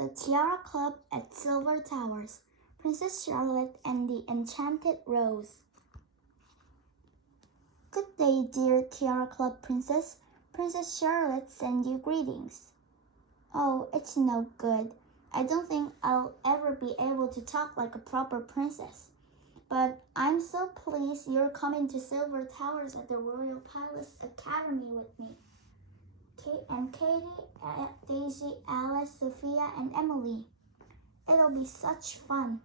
The Tiara Club at Silver Towers, Princess Charlotte and the Enchanted Rose. Good day, dear Tiara Club Princess. Princess Charlotte sends you greetings. Oh, it's no good. I don't think I'll ever be able to talk like a proper princess. But I'm so pleased you're coming to Silver Towers at the Royal Palace Academy with me. And Katie, Daisy, Alice, Sophia, and Emily. It'll be such fun.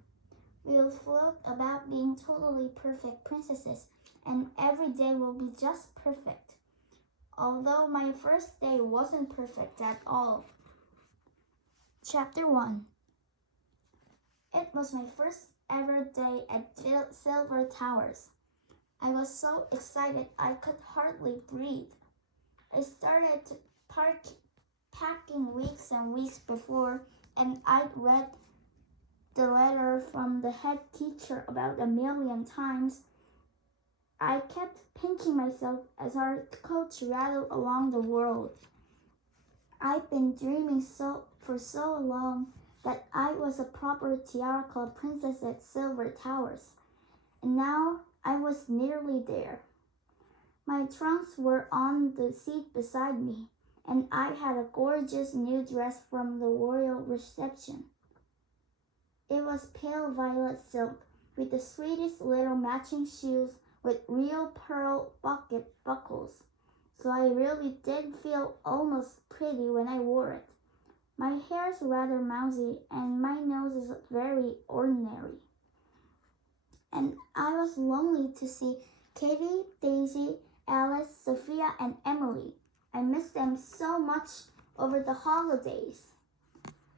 We'll float about being totally perfect princesses, and every day will be just perfect. Although my first day wasn't perfect at all. Chapter 1. It was my first ever day at Silver Towers. I was so excited I could hardly breathe. I started packing weeks and weeks before, and I'd read the letter from the head teacher about a million times. I kept pinching myself as our coach rattled along the road. I'd been dreaming for so long that I was a proper Tiara Club princess at Silver Towers, and now I was nearly there. My trunks were on the seat beside me, and I had a gorgeous new dress from the royal reception. It was pale violet silk, with the sweetest little matching shoes with real pearl buckles, so I really did feel almost pretty when I wore it. My hair's rather mousy, and my nose is very ordinary. And I was lonely to see Katie, Daisy, Alice, Sophia, and Emily. I missed them so much over the holidays.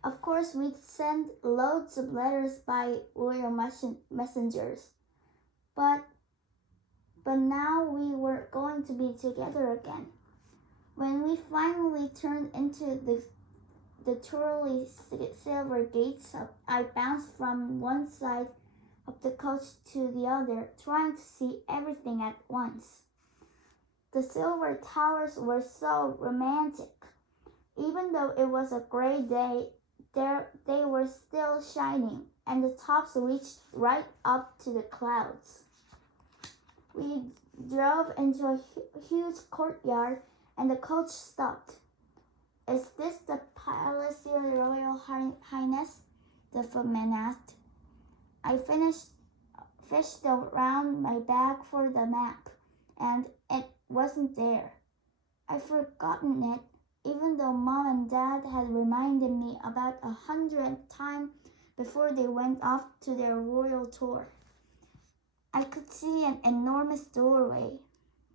Of course, we'd send loads of letters by royal messengers. But now we were going to be together again. When we finally turned into the twirly silver gates, I bounced from one side of the coach to the other, trying to see everything at once. The Silver Towers were so romantic. Even though it was a gray day, they were still shining, and the tops reached right up to the clouds. We drove into a huge courtyard, and the coach stopped. "Is this the palace, your Royal Highness?" the footman asked. I fished around my bag for the map, and it wasn't there. I'd forgotten it, even though Mom and Dad had reminded me about 100 times before they went off to their royal tour. I could see an enormous doorway,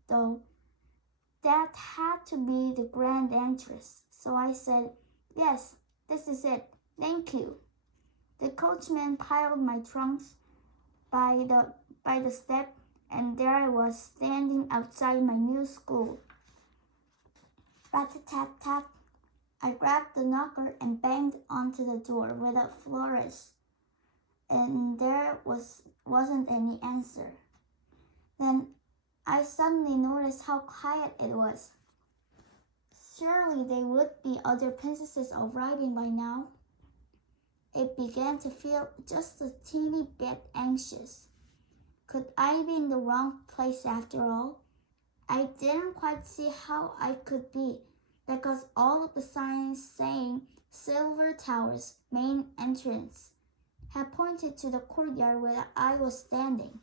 though. That had to be the grand entrance, so I said, "Yes, this is it. Thank you." The coachman piled my trunks by the step, and there I was standing outside my new school. Rat-a-tat-tat. I grabbed the knocker and banged onto the door with a flourish, and there wasn't any answer. Then I suddenly noticed how quiet it was. Surely there would be other princesses arriving by now. It began to feel just a teeny bit anxious. Could I be in the wrong place after all? I didn't quite see how I could be, because all of the signs saying Silver Towers main entrance had pointed to the courtyard where I was standing.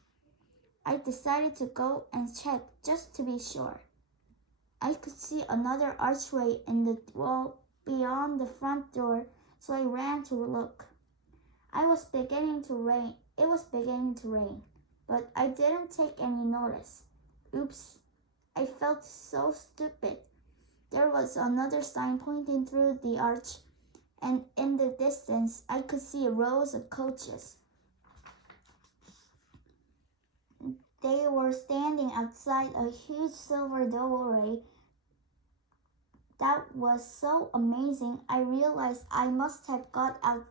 I decided to go and check just to be sure. I could see another archway in the wall beyond the front door, so I ran to look. It was beginning to rain, but I didn't take any notice. Oops, I felt so stupid. There was another sign pointing through the arch, and in the distance I could see rows of coaches. They were standing outside a huge silver doorway. That was so amazing, I realized I must have got out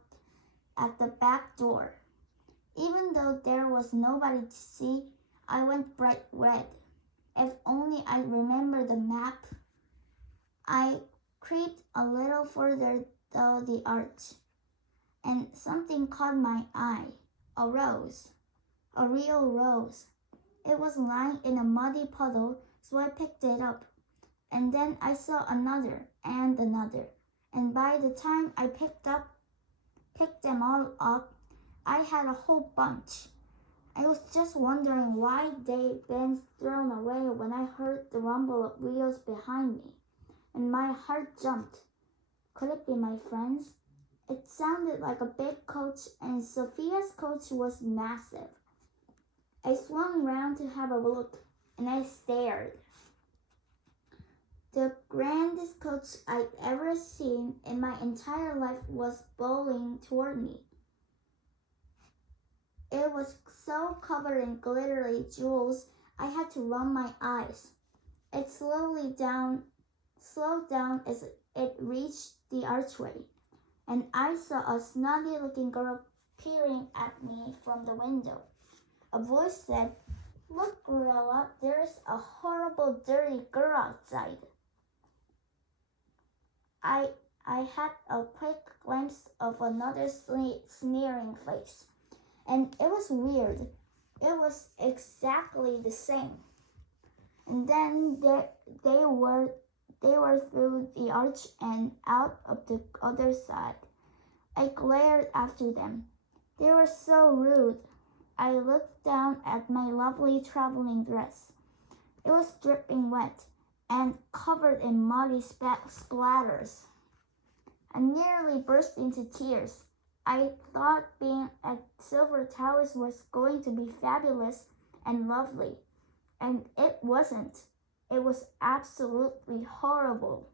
at the back door. Even though there was nobody to see, I went bright red. If only I remember the map. I creeped a little further down the arch. and something caught my eye. A rose. A real rose. It was lying in a muddy puddle, so I picked it up. And then I saw another and another. And by the time I picked them all up, I had a whole bunch. I was just wondering why they'd been thrown away when I heard the rumble of wheels behind me, and my heart jumped. Could it be my friends? It sounded like a big coach, and Sophia's coach was massive. I swung round to have a look, and I stared. The grandest coach I'd ever seen in my entire life was bowling toward me. It was so covered in glittery jewels, I had to run my eyes. It slowed down as it reached the archway, and I saw a snotty-looking girl peering at me from the window. A voice said, "Look, Gorilla, there's a horrible, dirty girl outside." I had a quick glimpse of another sneering face, and it was weird. It was exactly the same. And then they were through the arch and out of the other side. I glared after them. They were so rude. I looked down at my lovely traveling dress. It was dripping wet and covered in muddy splatters. I nearly burst into tears. I thought being at Silver Towers was going to be fabulous and lovely, and it wasn't. It was absolutely horrible.